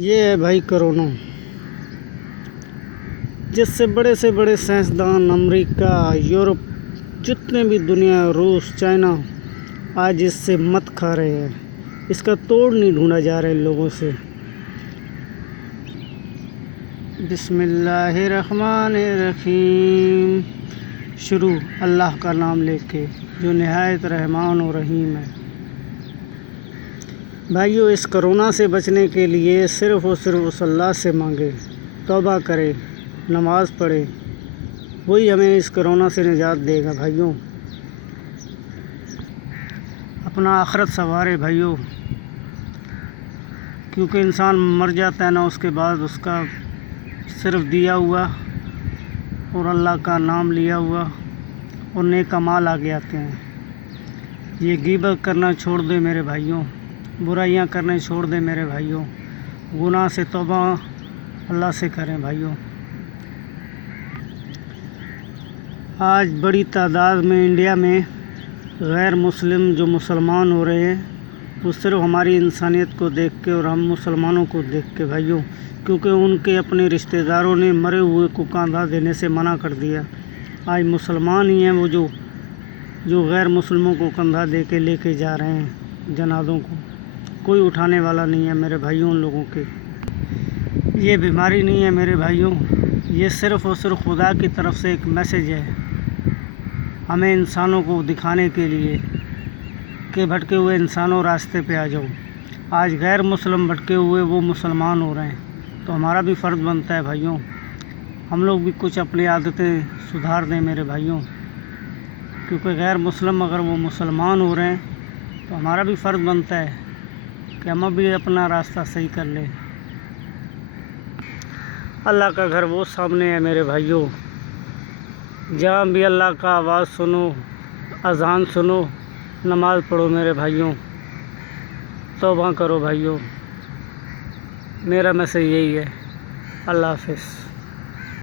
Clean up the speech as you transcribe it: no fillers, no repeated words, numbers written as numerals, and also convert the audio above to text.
یہ ہے بھائی کرونا، جس سے بڑے سائنسدان امریکہ، یورپ، جتنے بھی دنیا، روس، چائنا آج اس سے مت کھا رہے ہیں۔ اس کا توڑ نہیں ڈھونڈا جا رہا ہے لوگوں سے۔ بسم اللہ الرحمن الرحیم۔ شروع اللہ کا نام لے کے جو نہایت رحمان و رحیم ہے۔ بھائیو، اس کرونا سے بچنے کے لیے صرف اور صرف اس اللہ سے مانگے، توبہ کرے، نماز پڑھے، وہی ہمیں اس کرونا سے نجات دے گا۔ بھائیوں، اپنا آخرت سنوارے بھائیوں، کیونکہ انسان مر جاتا ہے نا، اس کے بعد اس کا صرف دیا ہوا اور اللہ کا نام لیا ہوا اور نیک اعمال آگے آتے ہیں۔ یہ غیبت کرنا چھوڑ دے میرے بھائیوں، برائیاں کرنے چھوڑ دے میرے بھائیوں، گناہ سے توبہ اللہ سے کریں بھائیوں۔ آج بڑی تعداد میں انڈیا میں غیر مسلم جو مسلمان ہو رہے ہیں، وہ صرف ہماری انسانیت کو دیکھ کے اور ہم مسلمانوں کو دیکھ کے بھائیوں، کیونکہ ان کے اپنے رشتہ داروں نے مرے ہوئے کو کاندھا دینے سے منع کر دیا۔ آج مسلمان ہی ہیں وہ جو غیر مسلموں کو کندھا دے کے لے کے جا رہے ہیں جنازوں کو۔ کوئی اٹھانے والا نہیں ہے میرے بھائیوں۔ ان لوگوں کے یہ بیماری نہیں ہے میرے بھائیوں، یہ صرف اور صرف خدا کی طرف سے ایک میسج ہے ہمیں انسانوں کو دکھانے کے لیے کہ بھٹکے ہوئے انسانوں راستے پہ آ جاؤ۔ آج غیر مسلم بھٹکے ہوئے وہ مسلمان ہو رہے ہیں، تو ہمارا بھی فرض بنتا ہے بھائیوں، ہم لوگ بھی کچھ اپنی عادتیں سدھار دیں میرے بھائیوں، کیونکہ غیر مسلم اگر وہ مسلمان ہو رہے ہیں تو ہمارا بھی فرض بنتا ہے کہ ہم بھی اپنا راستہ صحیح کر لیں۔ اللہ کا گھر وہ سامنے ہے میرے بھائیوں، جہاں بھی اللہ کا آواز سنو، اذان سنو، نماز پڑھو میرے بھائیوں، توبہ کرو بھائیوں۔ میرا میسج یہی ہے۔ اللہ حافظ۔